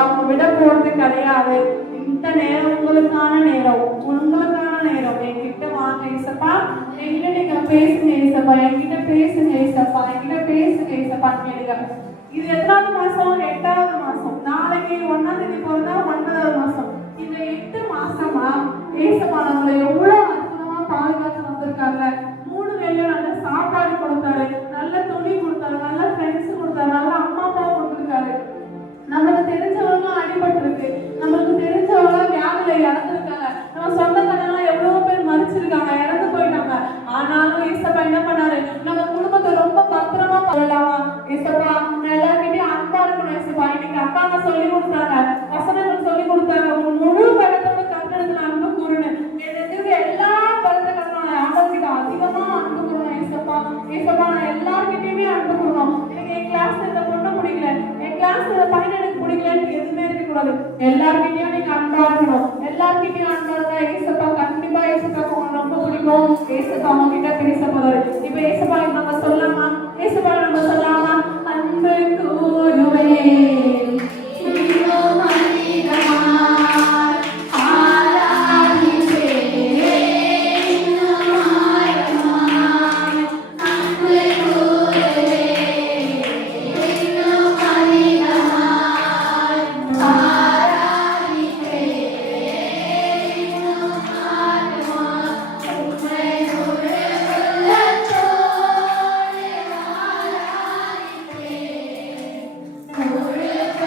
அவங்க விட போறது கிடையாது. இந்த நேரம் உங்களுக்கான நேரம், உங்களுக்கான நேரம். என்கிட்ட வாங்க ஏசப்பா, என்கிட்ட நீங்க பேசுங்க ஏசப்பா, என்கிட்ட பேசுங்க ஏசப்பா, என்கிட்ட பேசுங்க ஏசப்பா கேளுங்க. இது எத்தனாவது மாசம்? 8வது மாசம். நாளைக்கு 1ஆம் தேதி பிறந்தா 9வது மாசம். இந்த 8 மாசமா ஏசப்பா நம்மளை எவ்வளவு அற்புதமா பாதுகாத்து வந்திருக்காங்க. 3 வேளை நல்ல சாப்பாடு கொடுத்தாரு, நல்ல துணி கொடுத்தாரு, நல்ல ஃப்ரெண்ட்ஸ் கொடுத்தாரு, நல்ல அம்மா அப்பா கொடுத்துருக்காரு. நம்மளுக்கு தெரிஞ்சவங்க அடிபட்டிருக்கு, நம்மளுக்கு தெரிஞ்சவங்க வியாதியில இறந்துருக்காங்க, நம்ம சொந்தக்காரங்க எவ்வளவு பேர் மறிச்சிருக்காங்க, இறந்து போயிட்டாங்க. ஆனாலும் ஏசப்பா என்ன பண்ணாரு? நம்ம குடும்பத்தை ரொம்ப பத்திரமா பண்ணலாமா ஏசப்பா? எல்லார்கிட்டயும் அன்பா இருக்கணும் ஏசப்பா. இன்னைக்கு அக்காங்க சொல்லி கொடுத்தாங்க, வசனங்கள் சொல்லி கொடுத்தாங்க, முழு பலத்தோட கர்த்தரிடத்துல அன்பு கூறுன்னு. எனக்கு எல்லா பலத்தையும் ஆண்டவர்கிட்ட அதிகமா அன்பு கூறணும் ஏசப்பா. ஏசப்பா நான் எல்லார்கிட்டயுமே அன்பு கூறணும். எனக்கு என் கிளாஸ்ல இந்த பொண்ணு பிடிக்கல, என் கிளாஸ்ல இந்த பையன் எனக்கு பிடிக்கலன்னு எதுவுமே இருக்கக்கூடாது. எல்லார்கிட்டயும் நீங்க அன்பா இருக்கணும். எல்லார்கிட்டயும் அன்பா இருந்தா ஏசப்பா கண்டிப்பா ஏசப்பா உங்களுக்கு ரொம்ப பிடிக்கும். ஏசப்பா அவங்க கிட்ட பேச போறாரு. இப்ப ஏசப்பா நம்ம சொல்லலாமா? ஏசப்பா நம்ம சொல்லலாமா? அன்பு கூறுவே Glory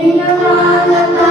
நீங்க வாங்கப்பா.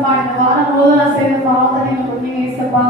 ஏசப்பா இந்த வாரம் முழுவதும் நான் செய்த பாவத்தை நீங்க சொன்னீங்க ஏசப்பா.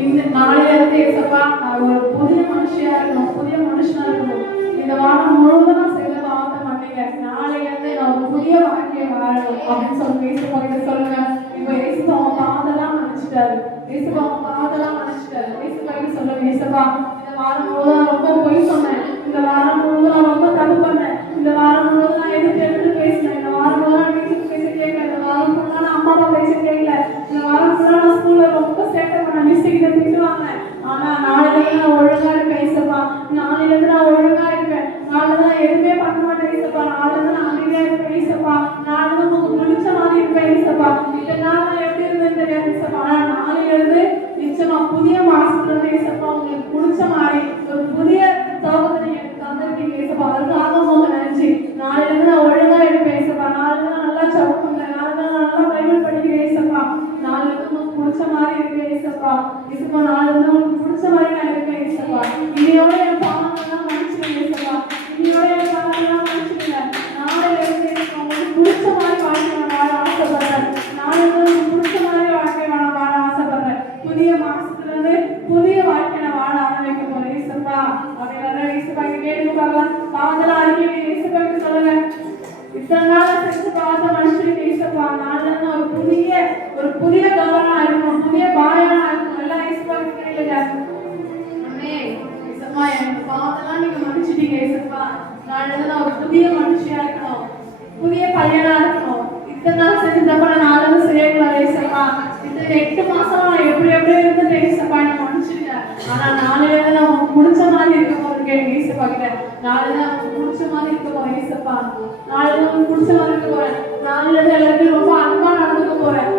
இந்த நாளையில இருந்து ஏசப்பா நான் ஒரு புதிய மனுஷியா இருக்கணும், புதிய மனுஷனா இருக்கணும். இந்த வாரம் முழுவதும் நான் செய்த பாவத்தை பண்ணீங்க, நாளையில இருந்து நான் ஒரு புதிய வாழ்க்கையை வாழணும் அப்படின்னு சொல்லி ஏசப்பா கிட்ட சொல்லுங்க. இப்ப ஏசப்பா அவன் பாவத்தெல்லாம் மன்னிச்சிட்டாரு, ஏசப்பா அவன் பாவத்தெல்லாம் மன்னிச்சிட்டாரு. ஏசப்பா கிட்ட சொல்லுங்க, ஏசப்பா இந்த வாரம் முழுவதும் ரொம்ப பொய் சொன்னேன், இந்த வாரம் முழுவதும் நான் ரொம்ப தப்பு பண்ணேன், இந்த வாரம் முழுவதும் நான் எதுக்கு பேசினேன், இந்த வாரம் முழுவதும் டீச்சர் பேச கேட்கல, இந்த வாரம் ஃபுல்லா நான் அம்மா அப்பா பேச கேட்கல, இந்த வாரம் ஃபுல்லா நான் ஸ்கூல்ல ரொம்ப சேட்டை பண்ண, மிஸ் கிட்ட திட்டுவாங்க. ஆனா நாளையில நான் ஒழுங்கா இருப்பேன் ஏசப்பா, நாளையில இருந்து நான் ஒழுங்கா இருப்பேன், நாளைல நான் எதுவுமே பண்ண மாட்டேன் ஏசப்பா, நாளைல நான் அமைதியா இருப்பேன் ஏசப்பா, நாளைல உங்களுக்கு பிடிச்ச மாதிரி இருப்பேன் ஏசப்பா. இதனால நான் எப்படி இருந்தேன்னு தெரியாது ஏசப்பா, ஆனா நாளையில இருந்து நிச்சயமா புதிய மாசத்துல இருந்து ஏசப்பா உங்களுக்கு பிடிச்ச மாதிரி ஒரு புதிய சோகத்தை நீங்க தந்திருக்கீங்க ஏசப்பா. அதுக்காக உங்க நன்றி. நாளைல இருந்து நான் ஒழுங்கா இருப்பேன் ஏசப்பா, நாளைல நான் நல்லா ஜெபம் பண்றேன், நாளைல நான் நல்லா பைபிள் படிக்கிறேன் ஏசப்பா, நாளைல இருந்து உங்களுக்கு பிடிச்ச மாதிரி இருக்கேன் ஏசப்பா. ஏசப்பா நாளைல இருந்து உங்களுக்கு பிடிச்ச மாதிரி நான் இருக்கேன் ஏசப்பா. இன்னையோட என் பாவங்கள்லாம் மன்னிச்சிடுங்க ஏசப்பா, இன்னையோட என் பாவங்கள்லாம் மன்னிச்சிடுங்க. நாளைல இருந்து எனக்கு உங்களுக்கு பிடிச்ச மாதிரி வாழ்க்கை நான் வாழ ஆசைப்படுறேன், நாளைல இருந்து உங்களுக்கு பிடிச்ச மாதிரி வாழ்க்கை நான் வாழ ஆசைப்படுறேன். புதிய மாசத்துல இருந்து புதிய வாழ்க்கை நான் வாழ ஆரம்பிக்க போறேன் ஏசப்பா. அப்படின்னா ஏசப்பா கேட்டு பார்க்கலாம், பாவத்தெல்லாம் அறிக்கை ஏசப்பா சொல்லுங்க. இத்தனை நாள் செஞ்சு பார்த்த மனுஷனுக்கு ஏசப்பா நாளில ஒரு புதிய கவனா இருக்கணும், புதிய பாயனா இருக்கணும், எல்லாம் ஏசப்பா கேளுங்க. அம்மே ஏசப்பா எனக்கு பாவத்தெல்லாம் நீங்க மன்னிச்சிட்டீங்க ஏசப்பா, நாளில நான் ஒரு புதிய மனுஷியா இருக்கணும், புதிய பையனா இருக்கணும். இத்தனை நாள் செஞ்ச தப்ப நான் நாளில செய்யக்கூடாது ஏசப்பா. இந்த 8 மாசம் நான் எப்படி இருந்துட்டு ஏசப்பா எனக்கு மன்னிச்சிருங்க. ஆனா நாளையில நான் உங்களுக்கு பிடிச்ச மாதிரி இருக்க போறேன் ஏசப்பா கிட்ட, நாளையில உங்களுக்கு பிடிச்ச மாதிரி இருக்க போறேன் ஏசப்பா, நாளையில உங்களுக்கு பிடிச்ச மாதிரி இருக்க போறேன், நாளையில எல்லாருக்கும் ரொம்ப அன்பா நடந்துக்க போறேன்.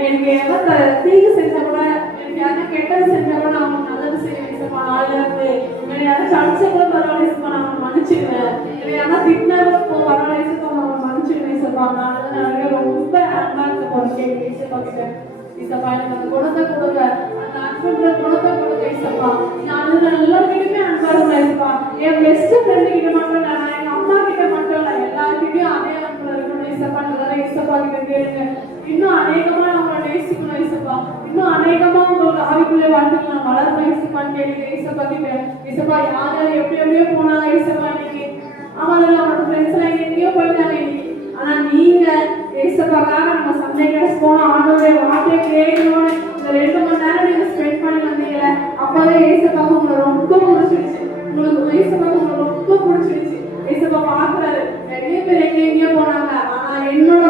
எனக்கு எவ்வளவு தீங்கு செஞ்சா கூட, எனக்கு யாரும் கெட்டது செஞ்சா கூட நான் அவங்களுக்கு நல்லது செய்வேன் ஏசப்பா. நாளையில இருந்து எனக்கு யாரும் அடிச்சா கூட பரவாயில்ல ஏசப்பா, நான் அவங்களை மன்னிச்சிடுவேன். எனக்கு யாரும் திட்டினா பரவாயில்ல ஏசப்பா, நான் அவங்களை மன்னிச்சிடுவேன் ஏசப்பா. நாளையில நிறைய ரொம்ப அன்பா இருக்க போறேன் ஏசப்பா கிட்ட. ஏசப்பா எனக்கு அந்த குணத்தை கொடுங்க, அந்த அன்புன்ற குணத்தை கொடுங்க ஏசப்பா. நான் எல்லாருக்கிட்டுமே அன்பா இருப்பேன் ஏசப்பா. என் பெஸ்ட் ஃப்ரெண்டு கிட்ட மட்டும் இல்லை, நான் எங்க அம்மா கிட்ட மட்டும் இல்லை, எல்லாருக்கிட்டையும் அதே அன்புல இருக்கணும் ஏசப்பா. நல்லா ஏசப்பா கிட்ட கேளுங்க, இன்னும் அநேகமா நான் உங்களை நேசிக்கணும் ஏசப்பா, இன்னும் அநேகமா உங்களுக்கு ஆவிக்குள்ளே வாழ்க்கையில் நான் வளரணும் ஏசப்பான்னு கேளுங்க ஏசப்பா கிட்ட. ஏசப்பா யார் யார் எப்படியோ போனாங்க ஏசப்பா இன்னைக்கு, ஆமா அவனோட ஃப்ரெண்ட்ஸ் எல்லாம் எங்கேயோ போயிட்டாங்க இன்னைக்கு. ஆனா நீங்க ஏசப்பாக்காக நம்ம சண்டே கிளாஸ் போனோம், ஆண்டோடைய வார்த்தையை கேட்கணும்னு இந்த 2 மணி நேரம் நீங்க ஸ்பெண்ட் பண்ணி வந்தீங்களே, அப்பவே ஏசப்பாக்கு உங்களை ரொம்ப பிடிச்சிருச்சு, உங்களுக்கு ஏசப்பாக்கு உங்களை ரொம்ப பிடிச்சிருச்சு. ஏசப்பா பாக்குறாரு, நிறைய பேர் எங்கேயோ போனாங்க, ஆனா என்னோட